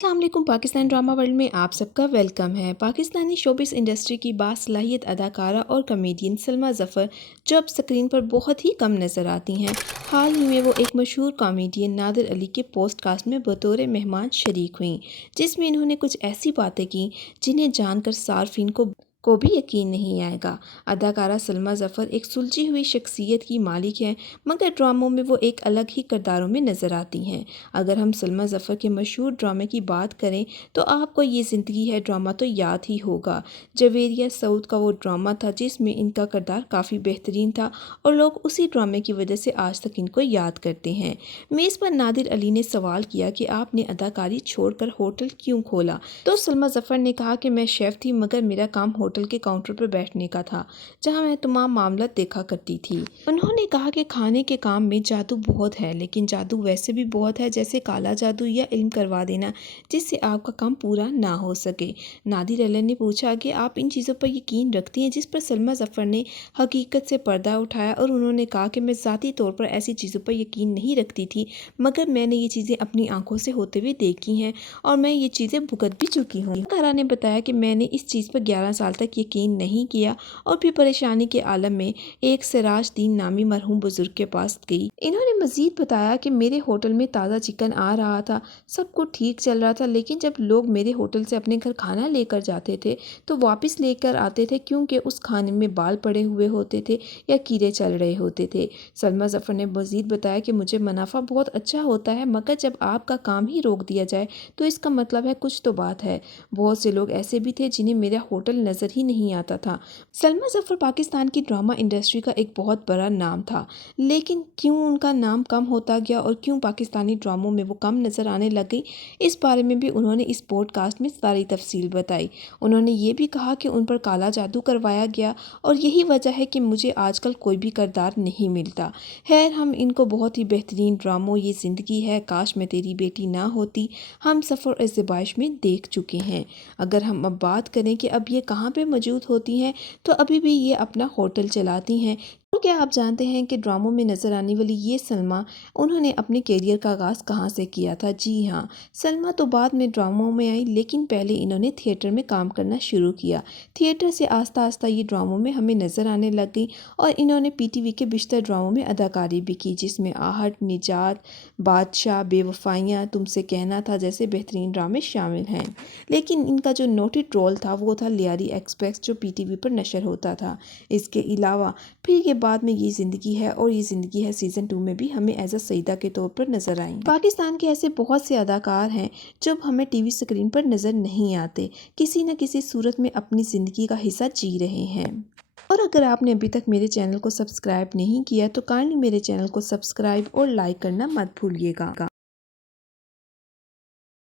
अस्सलाम वालेकुम। Pakistan drama world में आप सबका वेलकम है। पाकिस्तानी शोबिस इंडस्ट्री की बासलाहियत अदाकारा और कॉमेडियन सलमा ज़फ़र जो अब स्क्रीन पर बहुत ही कम नज़र आती हैं। हाल ही में वो एक मशहूर कॉमेडियन नादिर अली के पॉडकास्ट में बतौर मेहमान शरीक हुईं, जिसमें इन्होंने कुछ ऐसी बातें की जिन्हें जानकर सार्फिन को भी यकीन नहीं आएगा। अदाकारा सलमा ज़फ़र एक सुलझी हुई शख्सियत की मालिक हैं, मगर ड्रामों में वो एक अलग ही किरदारों में नज़र आती हैं। अगर हम सलमा ज़फ़र के मशहूर ड्रामे की बात करें तो आपको ये ज़िंदगी है ड्रामा तो याद ही होगा। जवेरिया सऊद का वो ड्रामा था जिसमें इनका किरदार काफ़ी बेहतरीन था और लोग उसी ड्रामे की वजह से आज तक इनको याद करते हैं। मेज़ पर नादिर अली ने सवाल किया कि आपने अदाकारी छोड़कर होटल क्यों खोला, तो सलमा ज़फ़र ने कहा कि मैं शेफ़ थी, मगर मेरा काम होटल के काउंटर पर बैठने का था, जहां मैं तमाम मामला देखा करती थी। उन्होंने कहा कि खाने के काम में जादू बहुत है, लेकिन जादू वैसे भी बहुत है जैसे काला जादू या इल्म करवा देना जिससे आपका काम पूरा ना हो सके। नादिर अली ने पूछा कि आप इन चीज़ों पर यकीन रखती हैं, जिस पर सलमा ज़फ़र ने हकीकत से पर्दा उठाया और उन्होंने कहा कि मैं ज़ाती तौर पर ऐसी चीज़ों पर यकीन नहीं रखती थी, मगर मैंने ये चीज़ें अपनी आंखों से होते हुए देखी हैं और मैं ये चीज़ें भुगत भी चुकी हूँ। अदाकारा ने बताया कि मैंने इस चीज़ पर 11 साल तक यकीन नहीं किया और फिर परेशानी के आलम में एक सिराज दीन नामी मरहूम बुजुर्ग के पास गई। इन्होंने मजीद बताया कि मेरे होटल में ताज़ा चिकन आ रहा था, सब कुछ ठीक चल रहा था, लेकिन जब लोग मेरे होटल से अपने घर खाना लेकर जाते थे तो वापस लेकर आते थे क्योंकि उस खाने में बाल पड़े हुए होते थे या कीड़े चल रहे होते थे। सलमा ज़फ़र ने मजीद बताया कि मुझे मुनाफा बहुत अच्छा होता है, मगर जब आपका काम ही रोक दिया जाए तो इसका मतलब है कुछ तो बात है। बहुत से लोग ऐसे भी थे जिन्हें मेरा होटल नज़र ही नहीं आता था। सलमा ज़फ़र पाकिस्तान की ड्रामा इंडस्ट्री का एक बहुत बड़ा नाम था, लेकिन क्यों उनका नाम कम होता गया और क्यों पाकिस्तानी ड्रामों में वो कम नज़र आने लग गई, इस बारे में भी उन्होंने इस पॉडकास्ट में सारी तफसील बताई। उन्होंने ये भी कहा कि उन पर काला जादू करवाया गया और यही वजह है कि मुझे आजकल कोई भी किरदार नहीं मिलता। खैर, हम इनको बहुत ही बेहतरीन ड्रामों ये ज़िंदगी है, काश मैं तेरी बेटी ना होती, हम सफ़र ज़बाइश में देख चुके हैं। अगर हम अब बात करें कि अब ये कहाँ पे मौजूद होती हैं, तो अभी भी ये अपना होटल चलाती हैं। तो क्या आप जानते हैं कि ड्रामों में नज़र आने वाली ये सलमा, उन्होंने अपने करियर का आगाज़ कहाँ से किया था? जी हाँ, सलमा तो बाद में ड्रामों में आई, लेकिन पहले इन्होंने थिएटर में काम करना शुरू किया। थिएटर से आस्ता आस्ता ये ड्रामों में हमें नज़र आने लग गई और इन्होंने पीटीवी के बिश्तर ड्रामों में अदाकारी भी की, जिसमें आहट, निजात, बादशाह, बेवफाइयाँ, तुमसे कहना था जैसे बेहतरीन ड्रामे शामिल हैं। लेकिन इनका जो नोटेड रोल था वो था लियारी एक्सप्रेस, जो पीटीवी पर नशर होता था। इसके अलावा फिर ये बाद में ये ज़िंदगी है और ये ज़िंदगी है सीज़न 2 में भी हमें एज अ सईदा के तौर पर नज़र आएंगे। पाकिस्तान के ऐसे बहुत से अदाकार हैं जो हमें टीवी स्क्रीन पर नज़र नहीं आते, किसी न किसी सूरत में अपनी ज़िंदगी का हिस्सा जी रहे हैं। और अगर आपने अभी तक मेरे चैनल को सब्सक्राइब नहीं किया तो काइंडली मेरे चैनल को सब्सक्राइब और लाइक करना मत भूलिएगा।